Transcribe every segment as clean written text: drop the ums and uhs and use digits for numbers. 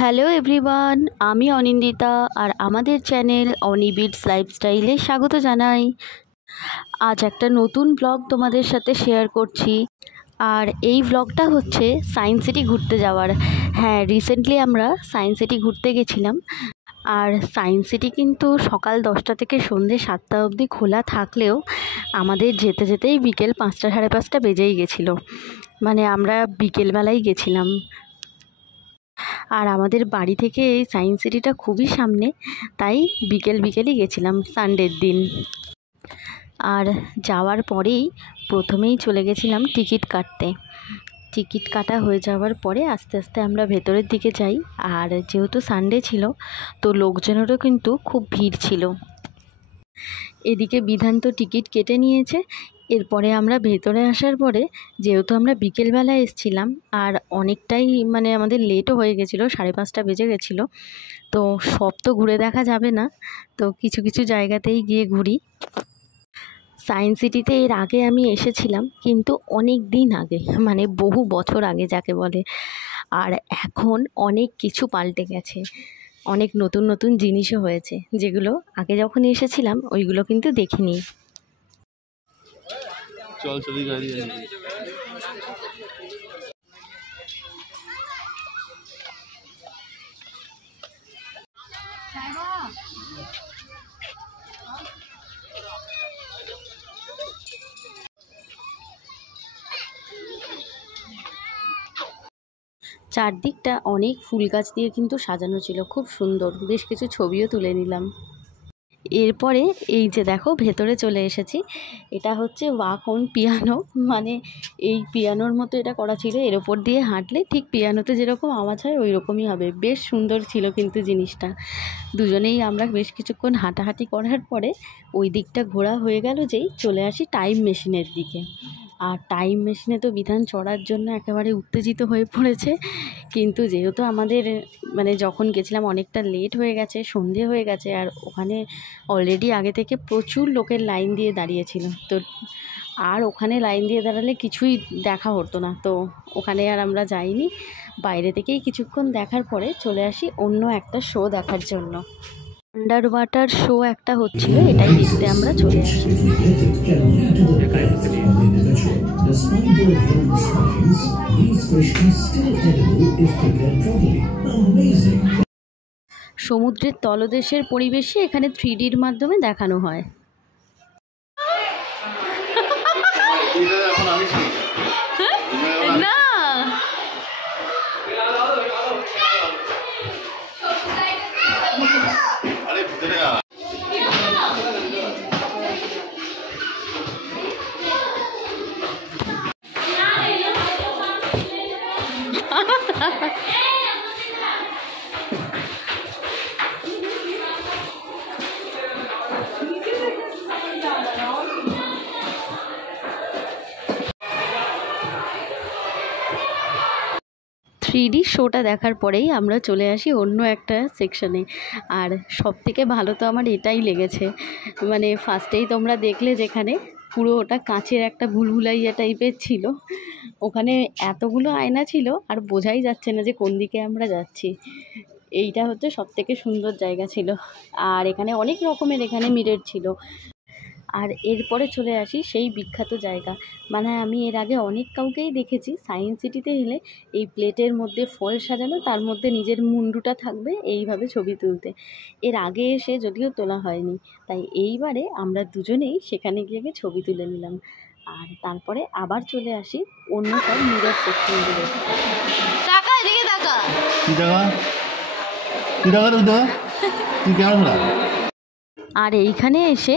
Hello everyone, আমি অনিন্দিতা আর আমাদের channel অনি bits লাইফস্টাইলে স্বাগত জানাই। আজ একটা নতুন ব্লগ তোমাদের সাথে শেয়ার করছি। আর এই ব্লগটা হচ্ছে সায়েন্স সিটি ঘুরতে যাওয়ার। হ্যাঁ, রিসেন্টলি আমরা সায়েন্স সিটি ঘুরতে গেছিলাম। আর সায়েন্স সিটি কিন্তু সকাল 10টা থেকে সন্ধ্যে 7টা অবধি খোলা থাকলেও আমাদের যেতে যেতেই বিকেল 5টা সাড়ে 5টা বেজেই গেছিলো। মানে আমরা বিকেলবেলায় গেছিলাম। আর আমাদের বাড়ি থেকে এই সায়েন্স সিটিটা খুবই সামনে, তাই বিকেলই গেছিলাম সানডের দিন। আর যাওয়ার পরেই প্রথমেই চলে গেছিলাম টিকিট কাটতে। টিকিট কাটা হয়ে যাওয়ার পরে আস্তে আস্তে আমরা ভেতরের দিকে যাই। আর যেহেতু সানডে ছিল, তো লোকজনেরও কিন্তু খুব ভিড় ছিল। এদিকে বিধান তো টিকিট কেটে নিয়েছে। এরপরে আমরা ভেতরে আসার পরে, যেহেতু আমরা বিকেলবেলায় এসেছিলাম আর অনেকটাই মানে আমাদের লেটও হয়ে গেছিলো, 5:30 বেজে গেছিলো, তো সব তো ঘুরে দেখা যাবে না, তো কিছু কিছু জায়গাতেই গিয়ে ঘুরি। সায়েন্স সিটিতে এর আগে আমি এসেছিলাম, কিন্তু অনেক দিন আগে, মানে বহু বছর আগে যাকে বলে। আর এখন অনেক কিছু পাল্টে গেছে, অনেক নতুন নতুন জিনিসও হয়েছে, যেগুলো আগে যখন এসেছিলাম ওইগুলো কিন্তু দেখিনি। চারদিকটা অনেক ফুল গাছ দিয়ে কিন্তু সাজানো ছিল, খুব সুন্দর, বেশ কিছু ছবিও তুলে নিলাম। এরপরে এই যে দেখো ভেতরে চলে এসেছি। এটা হচ্ছে ওয়াক অন পিয়ানো, মানে এই পিয়ানোর মতো এটা করা ছিল। এর ওপর দিয়ে হাঁটলে ঠিক পিয়ানোতে যেরকম আওয়াজ হয় ওই রকমই হবে। বেশ সুন্দর ছিল কিন্তু জিনিসটা। দুজনেই আমরা বেশ কিছুক্ষণ হাঁটাহাঁটি করার পরে ওই দিকটা ঘোরা হয়ে গেল, যেই চলে আসি টাইম মেশিনের দিকে। আর টাইম মেশিনে তো বিধান চড়ার জন্য একেবারে উত্তেজিত হয়ে পড়েছে। কিন্তু যেহেতু আমাদের মানে যখন গেছিলাম অনেকটা লেট হয়ে গেছে, সন্ধে হয়ে গেছে, আর ওখানে অলরেডি আগে থেকে প্রচুর লোকের লাইন দিয়ে দাঁড়িয়েছিল, তো আর ওখানে লাইন দিয়ে দাঁড়ালে কিছুই দেখা হতো না, তো ওখানে আর আমরা যাইনি। বাইরে থেকেই কিছুক্ষণ দেখার পরে চলে আসি অন্য একটা শো দেখার জন্য। আন্ডার ওয়াটার শো একটা হচ্ছিল, এটাই দেখতে আমরা চলে আসি। সমুদ্রের তলদেশের পরিবেশে এখানে 3Dর মাধ্যমে দেখানো হয়। না থ্রিডি শোটা দেখার পরেই আমরা চলে আসি অন্য একটা সেকশনে। আর সব থেকে ভালো তো আমার এটাই লেগেছে, মানে ফার্স্টেই তোমরা দেখলে যেখানে পুরো ওটা কাঁচের একটা ভুলভুলাইয়া টাইপের ছিল, ওখানে এতগুলো আয়না ছিল আর বোঝাই যাচ্ছে না যে কোন দিকে আমরা যাচ্ছি। এইটা হচ্ছে সব থেকে সুন্দর জায়গা ছিল। আর এখানে অনেক রকমের এখানে মিরর ছিল। আর এরপরে চলে আসি সেই বিখ্যাত জায়গা, মানে আমি এর আগে অনেক কাউকেই দেখেছি সায়েন্স সিটিতে এলে এই প্লেটের মধ্যে ফল সাজানো, তার মধ্যে নিজের মুন্ডুটা থাকবে, এইভাবে ছবি তুলতে। এর আগে এসে যদিও তোলা হয়নি, তাই এইবারে আমরা দুজনেই সেখানে গিয়ে ছবি তুলে নিলাম। আর তারপরে আবার চলে আসি অন্য সব মিরর সেকশনগুলো। আর এইখানে এসে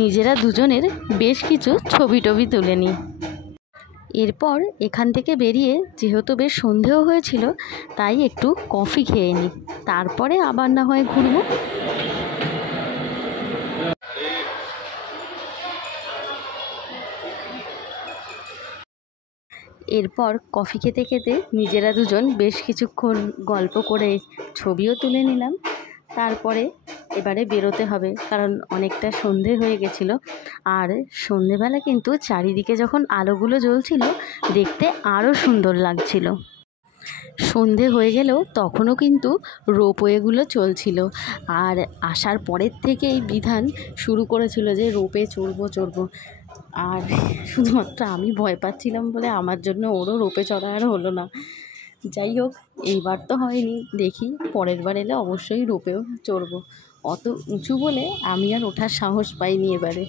নিজেরা দুজনের বেশ কিছু ছবি টবি তুলে নিই। এরপর এখান থেকে বেরিয়ে, যেহেতু বেশ সন্ধেও হয়েছিল, তাই একটু কফি খেয়ে নিই, তারপরে আবার না হয় ঘুরবো। এরপর কফি খেতে খেতে নিজেরা দুজন বেশ কিছুক্ষণ গল্প করে ছবিও তুলে নিলাম। তারপরে এবারে বেরোতে হবে, কারণ অনেকটা সন্ধে হয়ে গেছিলো। আর সন্ধেবেলা কিন্তু চারিদিকে যখন আলোগুলো জ্বলছিল, দেখতে আরও সুন্দর লাগছিল। সন্ধে হয়ে গেলেও তখনও কিন্তু রোপওয়েগুলো চলছিল। আর আসার পরের থেকেই বিধান শুরু করেছিল যে রোপে চড়বো। আর শুধুমাত্র আমি ভয় পাচ্ছিলাম বলে আমার জন্য ওরও রোপে চড়া আর হলো না। যাই হোক, এইবার তো হয়নি, দেখি পরের বার এলে অবশ্যই রোপেও চড়বো। অত উঁচু বলে আমি আর ওঠার সাহস পাইনি এবারে।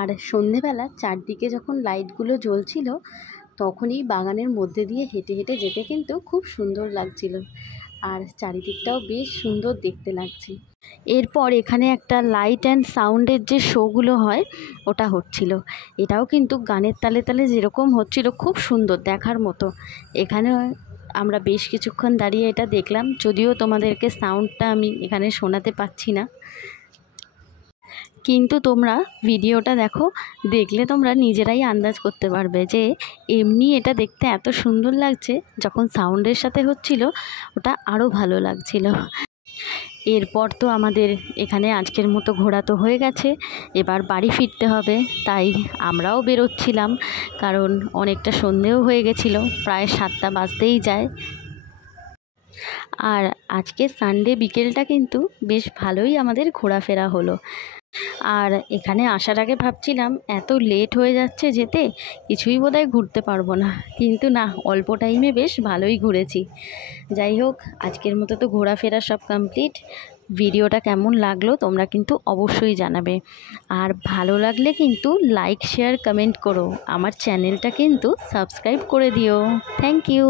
আর সন্ধেবেলা চারদিকে যখন লাইটগুলো জ্বলছিল তখনই বাগানের মধ্যে দিয়ে হেঁটে হেঁটে যেতে কিন্তু খুব সুন্দর লাগছিল। আর চারিদিকটাও বেশ সুন্দর দেখতে লাগছে। এরপর এখানে একটা লাইট অ্যান্ড সাউন্ডের যে শোগুলো হয় ওটা হচ্ছিল। এটাও কিন্তু গানের তালে তালে যেরকম হচ্ছিল খুব সুন্দর দেখার মতো। এখানে আমরা বেশ কিছুক্ষণ দাঁড়িয়ে এটা দেখলাম, যদিও তোমাদেরকে সাউন্ডটা আমি এখানে শোনাতে পাচ্ছি না, কিন্তু তোমরা ভিডিওটা দেখো, দেখলে তোমরা নিজেরাই আন্দাজ করতে পারবে যে এমনি এটা দেখতে এত সুন্দর লাগছে, যখন সাউন্ডের সাথে হচ্ছিল ওটা আরও ভালো লাগছিল। এরপর তো আমাদের এখানে আজকের মতো ঘোরা তো হয়ে গেছে, এবার বাড়ি ফিরতে হবে। তাই আমরাও বেরোচ্ছিলাম, কারণ অনেকটা সন্ধেও হয়ে গেছিলো, প্রায় 7টা বাজতেই যায়। আর আজকে সানডে বিকেলটা কিন্তু বেশ ভালোই আমাদের ঘোরাফেরা হলো। আর এখানে আসার আগে ভাবছিলাম এত লেট হয়ে যাচ্ছে যেতে, কিছুই বোধহয় ঘুরতে পারবো না, কিন্তু না, অল্প টাইমে বেশ ভালোই ঘুরেছি। যাই হোক, আজকের মতো তো ঘোরাফেরা সব কমপ্লিট। ভিডিওটা কেমন লাগলো তোমরা কিন্তু অবশ্যই জানাবে, আর ভালো লাগলে কিন্তু লাইক শেয়ার কমেন্ট করো, আমার চ্যানেলটা কিন্তু সাবস্ক্রাইব করে দিও। Thank you.